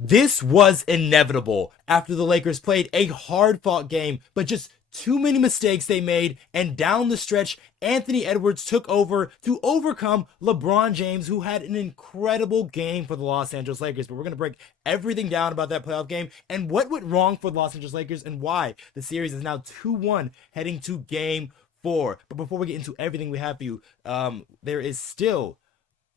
This was inevitable after the Lakers played a hard fought game, but just too many mistakes they made, and down the stretch, Anthony Edwards took over to overcome LeBron James, who had an incredible game for the Los Angeles Lakers. But we're going to break everything down about that playoff game and what went wrong for the Los Angeles Lakers and why the series is now 2-1 heading to game four. But before we get into everything we have for you, there is still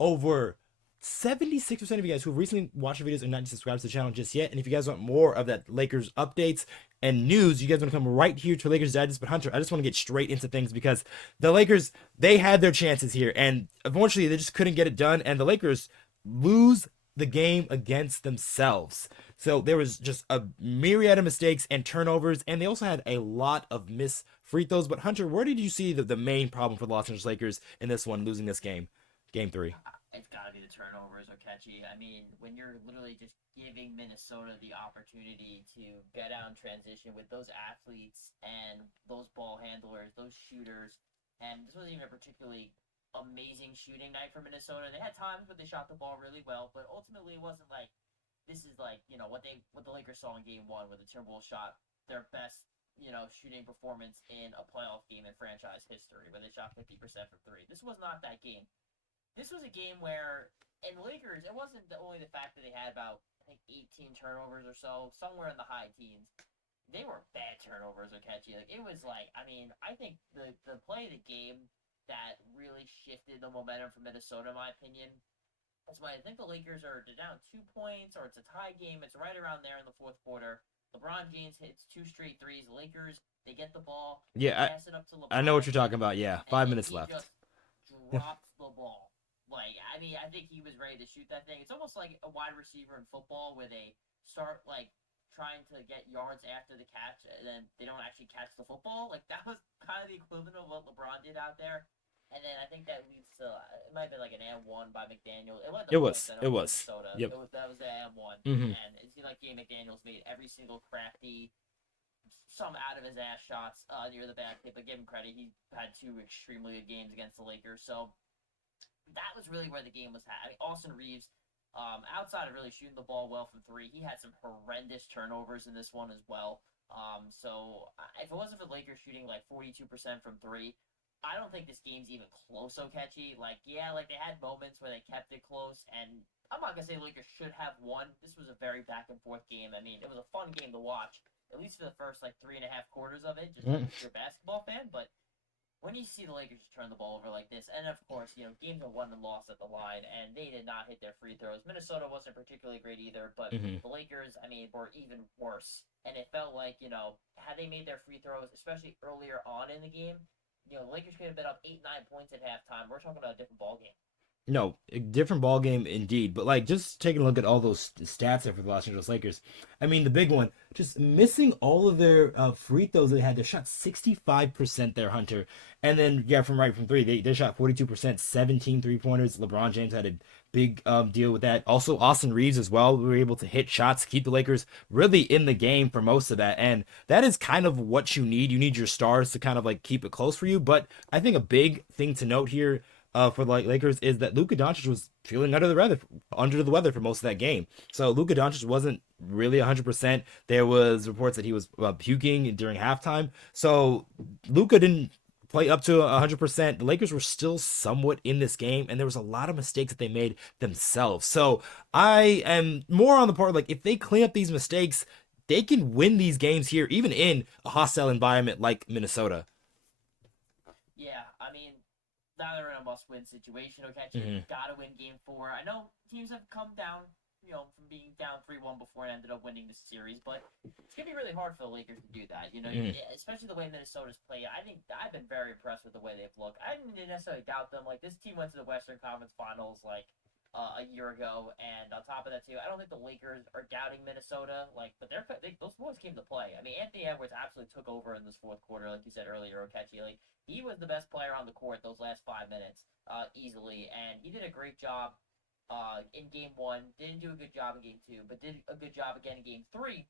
over 76% of you guys who have recently watched the videos and not subscribed to the channel just yet. And if you guys want more of that Lakers updates and news, you guys want to come right here to Lakers Digest. But Hunter, I just want to get straight into things because the Lakers, they had their chances here. And unfortunately, they just couldn't get it done. And the Lakers lose the game against themselves. So there was just a myriad of mistakes and turnovers. And they also had a lot of missed free throws. But Hunter, where did you see the main problem for the Los Angeles Lakers in this one, losing this game, game three? It's got to be the turnovers, Okechi. I mean, when you're literally just giving Minnesota the opportunity to get out in transition with those athletes and those ball handlers, those shooters, and this wasn't even a particularly amazing shooting night for Minnesota. They had times where they shot the ball really well, but ultimately it wasn't like this is like what the Lakers saw in Game 1, where the Timberwolves shot their best shooting performance in a playoff game in franchise history, where they shot 50% from three. This was not that game. This was a game where, in the Lakers, it wasn't only the fact that they had about, I think, 18 turnovers or so, somewhere in the high teens. They were bad turnovers, Okechi. Like, it was like, I mean, I think the play of the game that really shifted the momentum for Minnesota, in my opinion, is when I think the Lakers they're down 2 points, or it's a tie game. It's right around there in the fourth quarter. LeBron James hits two straight threes. The Lakers, they get the ball, they Yeah, pass it up to I know what LeBron, you're talking about. Yeah, and 5 minutes he left. just drops the ball. Like, I mean, I think he was ready to shoot that thing. It's almost like a wide receiver in football where they start, like, trying to get yards after the catch, and then they don't actually catch the football. Like, that was kind of the equivalent of what LeBron did out there. And then I think that leads to, it might have been like an and one by McDaniel. It wasn't It the points was. that It for was. Minnesota. Yep. That was the and one. Hmm. And it seemed like Gabe McDaniels made every single crafty, some out of his ass shots near the basket. But give him credit, he had two extremely good games against the Lakers. So that was really where the game was at. I mean, Austin Reaves, outside of really shooting the ball well from three, he had some horrendous turnovers in this one as well. So if it wasn't for the Lakers shooting like 42% from three, I don't think this game's even close, Okechi. Like, yeah, like they had moments where they kept it close, and I'm not gonna say the Lakers should have won. This was a very back and forth game. I mean, it was a fun game to watch, at least for the first like 3.5 quarters of it, just if you're a basketball fan. But when you see the Lakers just turn the ball over like this, and of course, games are won and lost at the line, and they did not hit their free throws. Minnesota wasn't particularly great either, but Hmm. the Lakers, I mean, were even worse. And it felt like, had they made their free throws, especially earlier on in the game, the Lakers could have been up 8, 9 points at halftime. We're talking about a different ball game. No, a different ball game indeed. But like, just taking a look at all those stats there for the Los Angeles Lakers. I mean, the big one, just missing all of their free throws they had. They shot 65% there, Hunter. And then yeah, from three, they shot 42%, 17 3-pointers. LeBron James had a big deal with that. Also, Austin Reaves as well. We were able to hit shots, keep the Lakers really in the game for most of that. And that is kind of what you need. You need your stars to kind of like keep it close for you. But I think a big thing to note here for the Lakers is that Luka Doncic was feeling under the weather for most of that game. So Luka Doncic wasn't really 100%. There was reports that he was puking during halftime. So Luka didn't play up to 100%. The Lakers were still somewhat in this game, and there was a lot of mistakes that they made themselves. So I am more on the part like if they clean up these mistakes, they can win these games here, even in a hostile environment like Minnesota. Yeah, I mean, now they're in a must-win situation. Okechi, Hmm. they've got to win Game 4. I know teams have come down, from being down 3-1 before and ended up winning the series, but it's gonna be really hard for the Lakers to do that. Hmm. Especially the way Minnesota's played. I think I've been very impressed with the way they've looked. I didn't necessarily doubt them. Like, this team went to the Western Conference Finals like a year ago, and on top of that too, I don't think the Lakers are doubting Minnesota. Like, but those boys came to play. I mean, Anthony Edwards absolutely took over in this fourth quarter, like you said earlier, Okechi. Like, he was the best player on the court those last 5 minutes, easily, and he did a great job in Game 1. Didn't do a good job in Game 2, but did a good job again in Game 3.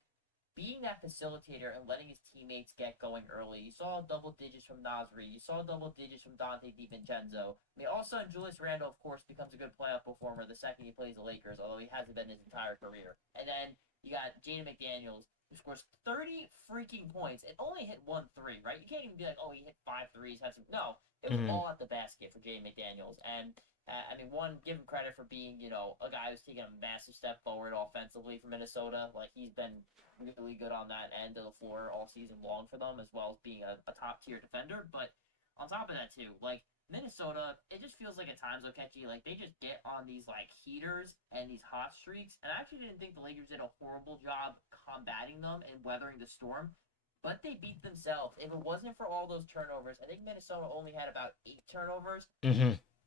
being that facilitator and letting his teammates get going early. You saw double digits from Nasri. You saw double digits from Dante DiVincenzo. I mean, all of a sudden, Julius Randle, of course, becomes a good playoff performer the second he plays the Lakers, although he hasn't been his entire career. And then you got Jaden McDaniels, who scores 30 freaking points and only hit 1 3, right? You can't even be like, oh, he hit 5 threes. Had some... No, it was all at the basket for Jaden McDaniels. And I mean, one, give him credit for being, a guy who's taking a massive step forward offensively for Minnesota. Like, he's been really good on that end of the floor all season long for them, as well as being a top-tier defender. But on top of that, too, like, Minnesota, it just feels like at times, Okechi, like, they just get on these, like, heaters and these hot streaks. And I actually didn't think the Lakers did a horrible job combating them and weathering the storm. But they beat themselves. If it wasn't for all those turnovers, I think Minnesota only had about 8 turnovers.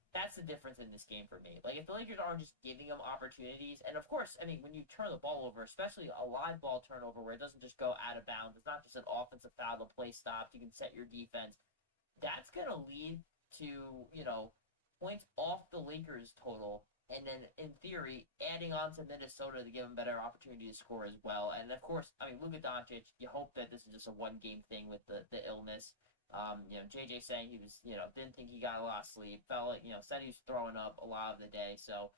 That's the difference in this game for me. Like, if the Lakers aren't just giving them opportunities, and of course, I mean, when you turn the ball over, especially a live ball turnover where it doesn't just go out of bounds, it's not just an offensive foul, the play stops, you can set your defense, that's going to lead to, points off the Lakers total, and then, in theory, adding on to Minnesota to give them better opportunity to score as well. And, of course, I mean, Luka Doncic, you hope that this is just a one-game thing with the illness. JJ saying he was, didn't think he got a lot of sleep, felt like, said he was throwing up a lot of the day. So,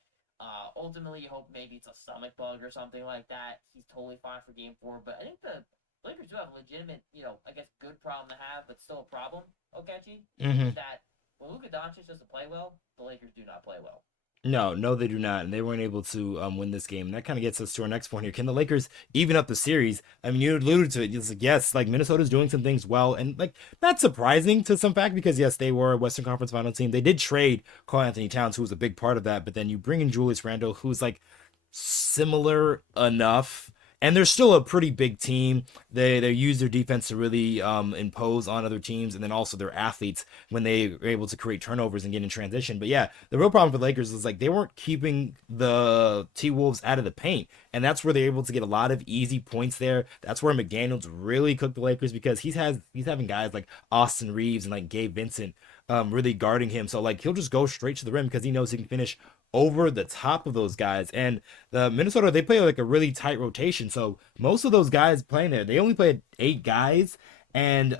ultimately, you hope maybe it's a stomach bug or something like that. He's totally fine for game 4. But I think the Lakers do have a legitimate, I guess, good problem to have, but still a problem, Okechi, that when Luka Doncic doesn't play well, the Lakers do not play well. No, they do not, and they weren't able to win this game. And that kind of gets us to our next point here. Can the Lakers even up the series? I mean, you alluded to it. It's like, yes, like Minnesota's doing some things well, and like not surprising to some fact because yes, they were a Western Conference Final team. They did trade Karl-Anthony Towns, who was a big part of that, but then you bring in Julius Randle, who's like similar enough. And they're still a pretty big team. They use their defense to really impose on other teams, and then also their athletes when they are able to create turnovers and get in transition. But yeah, the real problem for the Lakers is like they weren't keeping the T-Wolves out of the paint, and that's where they're able to get a lot of easy points there. That's where McDaniels really cooked the Lakers because he's having guys like Austin Reaves and like Gabe Vincent really guarding him. So like he'll just go straight to the rim because he knows he can finish over the top of those guys. And the Minnesota, they play like a really tight rotation. So most of those guys playing there, they only played 8 guys. And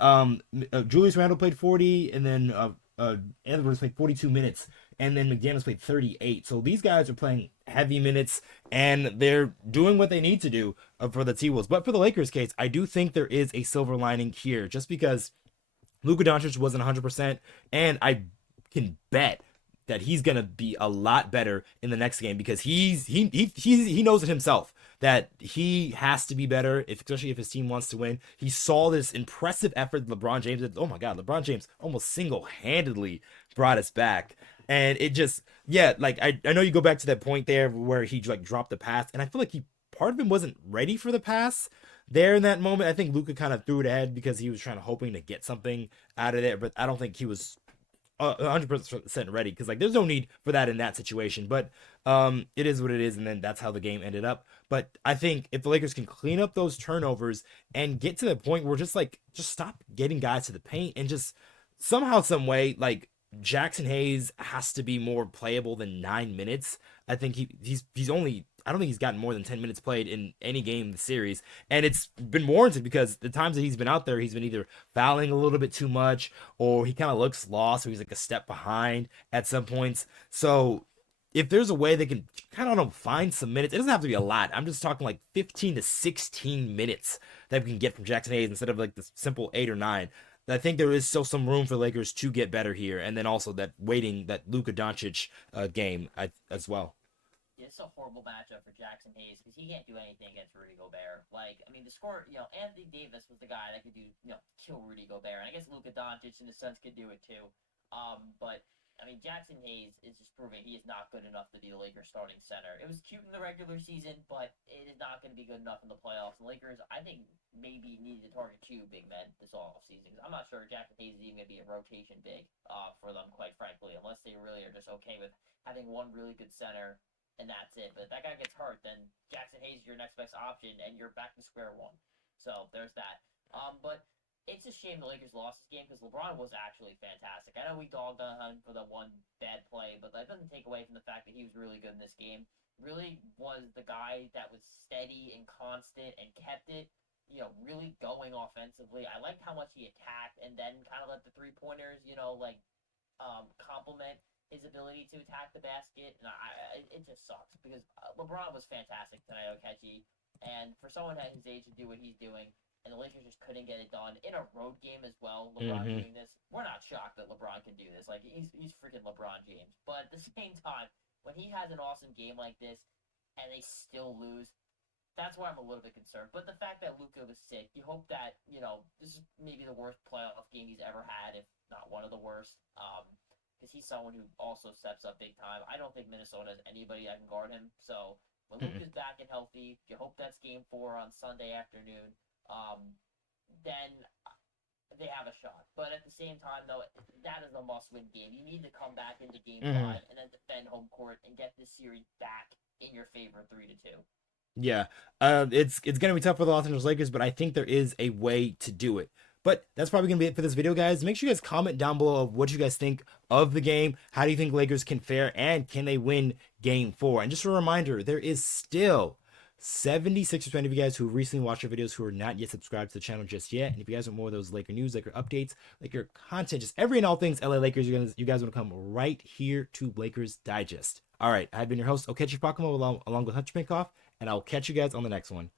Julius Randle played 40, and then Edwards played 42 minutes, and then McDaniels played 38. So these guys are playing heavy minutes, and they're doing what they need to do for the T-Wolves. But for the Lakers case, I do think there is a silver lining here, just because Luka Doncic wasn't 100%, and I can bet that he's gonna be a lot better in the next game because he knows it himself that he has to be better, especially if his team wants to win. He saw this impressive effort that LeBron James did. Oh my God, LeBron James almost single-handedly brought us back. And it just, yeah, like I know you go back to that point there where he like dropped the pass, and I feel like part of him wasn't ready for the pass there in that moment. I think Luka kind of threw it ahead because he was hoping to get something out of there, but I don't think he was 100% ready because like there's no need for that in that situation. But it is what it is, and then that's how the game ended up. But I think if the Lakers can clean up those turnovers and get to the point where just stop getting guys to the paint and just somehow, some way, like Jackson Hayes has to be more playable than 9 minutes. I think he's only, I don't think he's gotten more than 10 minutes played in any game in the series. And it's been warranted because the times that he's been out there, he's been either fouling a little bit too much or he kind of looks lost or he's like a step behind at some points. So if there's a way they can kind of find some minutes, it doesn't have to be a lot. I'm just talking like 15 to 16 minutes that we can get from Jackson Hayes instead of like the simple 8 or 9. I think there is still some room for Lakers to get better here, and then also that Luka Doncic game as well. It's a horrible matchup for Jackson Hayes because he can't do anything against Rudy Gobert. Like, I mean, the score, Anthony Davis was the guy that could do, kill Rudy Gobert, and I guess Luka Doncic in a sense could do it too. But I mean, Jackson Hayes is just proving he is not good enough to be the Lakers starting center. It was cute in the regular season, but it is not going to be good enough in the playoffs. The Lakers, I think, maybe needed to target 2 big men this offseason. I'm not sure Jackson Hayes is even going to be a rotation big for them, quite frankly, unless they really are just okay with having one really good center and that's it. But if that guy gets hurt, then Jackson Hayes is your next best option, and you're back to square one. So there's that. But it's a shame the Lakers lost this game because LeBron was actually fantastic. I know we dogged on him for the one bad play, but that doesn't take away from the fact that he was really good in this game. Really was the guy that was steady and constant and kept it really going offensively. I liked how much he attacked and then kind of let the three-pointers, complement his ability to attack the basket. And it just sucks because LeBron was fantastic tonight, Okechi. And for someone at his age to do what he's doing, and the Lakers just couldn't get it done in a road game as well. LeBron Mm-hmm. doing this, we're not shocked that LeBron can do this. Like he's freaking LeBron James. But at the same time, when he has an awesome game like this, and they still lose, that's why I'm a little bit concerned. But the fact that Luka was sick, you hope that this is maybe the worst playoff game he's ever had, if not one of the worst. Because he's someone who also steps up big time. I don't think Minnesota has anybody that can guard him. So when Luka's back and healthy, you hope that's Game 4 on Sunday afternoon. Then they have a shot. But at the same time, though, that is a must-win game. You need to come back into Game 5 and then defend home court and get this series back in your favor, 3-2. Yeah, it's gonna be tough for the Los Angeles Lakers, but I think there is a way to do it. But that's probably gonna be it for this video, guys. Make sure you guys comment down below of what you guys think of the game. How do you think Lakers can fare, and can they win Game 4? And just a reminder, there is still 76% of you guys who recently watched our videos who are not yet subscribed to the channel just yet. And if you guys want more of those Laker news, Laker updates, Laker content, just every and all things LA Lakers, you guys want to come right here to Lakers Digest. All right, I've been your host, Okechi Apakama, along with Pitcoff, and I'll catch you guys on the next one.